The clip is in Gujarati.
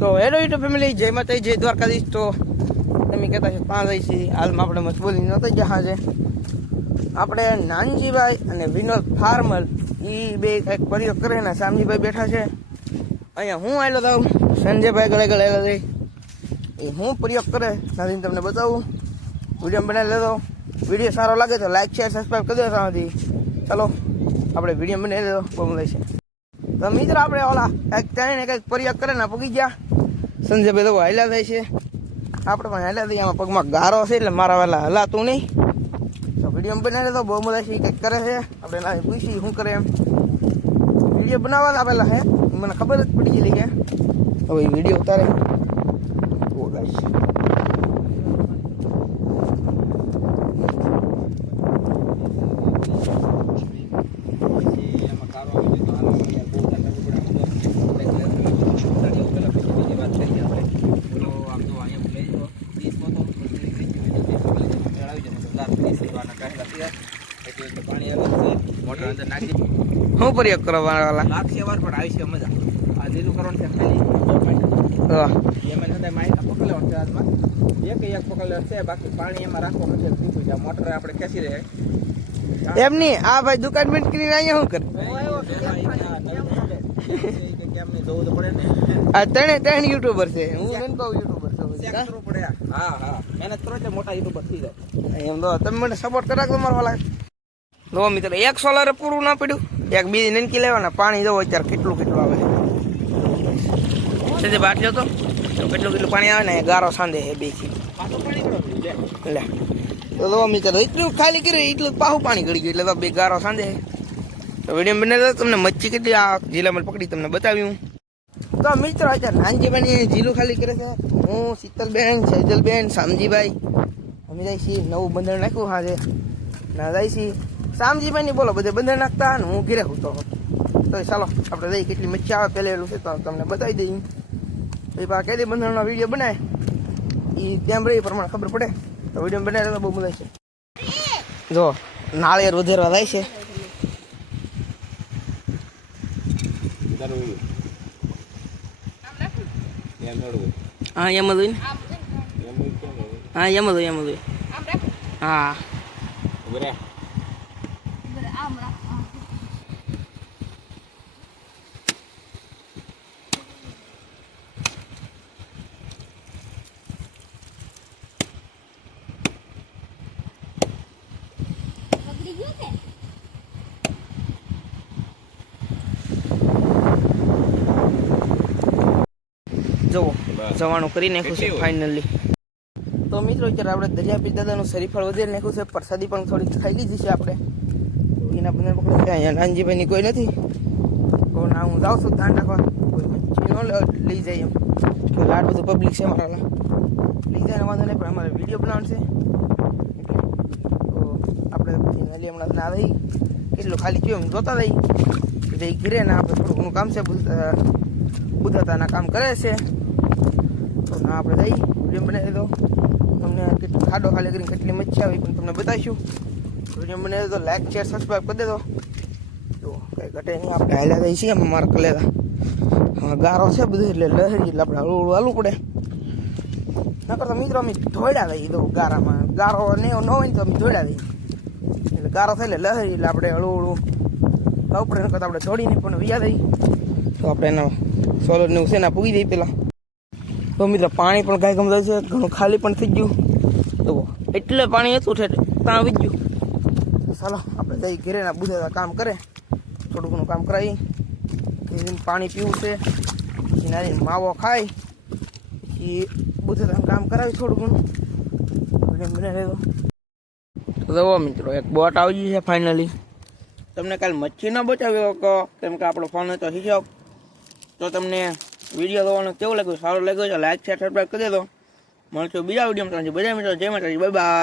તો હેલો યુટ્યુબ ફેમિલી, જય માતાજી, જય દ્વારકાધીશ। તો તમે કહેતા છો પાંચ આવી છીએ, હાલમાં આપણે મત બોલી નહોતા ગયા છે। આપણે નાનજીભાઈ અને વિનોદ ફાર્મર એ બે કંઈક પ્રયોગ કરે ને શામજીભાઈ બેઠા છે અહીંયા। હું આવેલો તો સંજયભાઈ ગળે ગળે છે, એ હું પ્રયોગ કરે નાથી તમને બતાવું। વિડીયો બનાવી લેતો, વિડીયો સારો લાગે તો લાઈક શેર સબસ્ક્રાઈબ કરી દો સામેથી। ચાલો આપણે વિડીયો બનાવી લેતો, બહુ લઈ છે। તો મિત્રો આપણે ઓલા કંઈક તેને કંઈક પ્રયોગ કરે ને પૂગી ગયા। સંજયભાઈ તો હાલ્યા થાય છે, આપણે પણ હાલ્યા થઈએ। આમાં પગમાં ગારો છે એટલે મારા વહેલા હલાતું નહીં। તો વિડીયો બનાવી લેતો, બહુ મજા છે, કંઈક કરે છે। આપણે ના પૂછી શું કરે એમ, વિડીયો બનાવવા આપેલા છે, મને ખબર જ પડી ગયેલી કે હવે વિડીયો ઉતારે। શું પ્રયોગ કરવાના લાગશે વાર પણ આવી છે મજા। આ લીલું કરવાનું છે ખાલી એમાં નતા માહિતી પકડવાનું છે હાથમાં, એક પકડેલો છે, બાકી પાણી એમાં રાખવાનું છે પીવું છે। મોટર આપણે ખેંચી રહે એમ નહીં। આ ભાઈ દુકાન બંધ કરીને અહીંયા શું કરે? આ ત્રણ યુટ્યુબર છે, હું નનકો યુટ્યુબર છું। હા હા, મહેનત કરો છો, મોટા યુટ્યુબર થઈ જાય એમ। તો તમે મને સપોર્ટ કરાવો તમારો વાલા। લો મિત્ર, એક સોલર પૂરું ના પડ્યું, એક બીજી નનકી લેવાના। પાણી જવો અત્યારે કેટલું આવે છે, બાટલો તો કેટલું પાણી આવે ને, ગારો સાંધે છે બે થી લે। તો લો મિત્ર, એટલું ખાલી કર્યું એટલું પાહું પાણી ગળી ગયું, એટલે બે ગારો સાંધે। તો વિડીયો બનાવી તમને મચ્છી કેટલી આ જીલામાં પકડી તમને બતાવ્યું। તો મિત્રો અત્યારે નાનજીભાઈ જીલું ખાલી કરે છે, હું શીતલબેન, સૈજલબેન, શામજીભાઈ અમે જાય છીએ। નવું બંધન નાખ્યું હા છે ના જાય છીએ। શામજીભાઈ ની બોલો બધે બંધન નાખતા ને હું ઘીરે હતો। તો ચાલો આપણે જઈ કેટલી મચ્છી આવે પહેલેલું છે તો તમને બતાવી દઈએ। પછી કેટલી બંધનનો વિડીયો બનાવે એ તેમ રહી પ્રમાણે ખબર પડે। તો વિડીયો બનાવે તો બહુ મજા છે। જો નાળિયેર વધેરવા જાય છે, હા એમ જ હોય ને, હા એમ જ હોય હા। જુઓ જવાનું કરી નાખ્યું છે ફાઇનલી। તો મિત્રો અત્યારે આપણે દરિયાપીર દાદાનું શરીફળ વધારે નાખ્યું છે, પ્રસાદી પણ થોડી ખાઈ લીધી છે આપણે। એના બંને પકડે છે, અહીંયા નાનજીભાઈની કોઈ નથી। તો ના હું જાઉં છું ધ્યાન રાખવા, કોઈ મચ્છી ન લઈ જાય એમ, લાડ બધું પબ્લિક છે મારા લઈ જાય વાંધો નહીં, પણ અમારે વિડીયો બનાવવાનું છે। તો આપણે પછી હમણાં ના રહી કેટલું ખાલી થયું એમ જોતા રહી ઘીરે ને આપણે થોડું ઘણું કામ છે, બુધાતાના કામ કરે છે। તો ના આપણે જઈ વિડીયો બનાવી દો, તમને કેટલું ખાડો ખાલી કરીને કેટલી મચ્છી આવી પણ તમને બતાવીશું। વિડીયો બનાવી દો, લાઈક શેર સબસ્ક્રાઈબ કરી દેજો। તો કંઈ ઘટે નહીં, આપણે હાલ્યા જઈએ છીએ મારા કલેરા ગારો છે બધું એટલે લહેરી એટલે આપણે હળવું હાલવું પડે। ના કરતા મિત્રો અમે ધોળ્યા દઈએ તો ગારામાં, ગારો ન હોય ને તો અમે ધોળ્યા દઈએ, એટલે ગારો થાય એટલે લહેરી એટલે આપણે હળવું લાવવું પડે, નકર આપણે ધોળીને પણ વ્યા દઈએ। તો આપણે એના સોલરને ઉસેના પૂગી દઈએ પહેલાં। તો મિત્રો પાણી પણ કાંઈ ગમતું છે, ઘણું ખાલી પણ થઈ ગયું। તો એટલે પાણી હતું છે ત્યાં આવી ગયું। ચાલો આપણે જઈ ઘેરેના બુધેલા કામ કરે, થોડું ઘણું કામ કરાવી, પાણી પીવું છે, પછી નાની માવો ખાય, પછી બુધેલાનું કામ કરાવી થોડું ઘણું બને રહેતો। તો જુઓ મિત્રો, એક બોટ આવી ગઈ છે ફાઇનલી। તમને કાલે મચ્છી ન બચાવ્યો કહો, કેમ કે આપણો ફોન હતો હિસાબ। તો તમને વિડીયો જોવાનું કેવું લાગ્યું, સારું લાગ્યું તો લાઈક શેર સબસ્ક્રાઈબ કરી દેજો। મળશું બીજા વિડીયોમાં, બધા મિત્રો જય માતાજી, બાય બાય।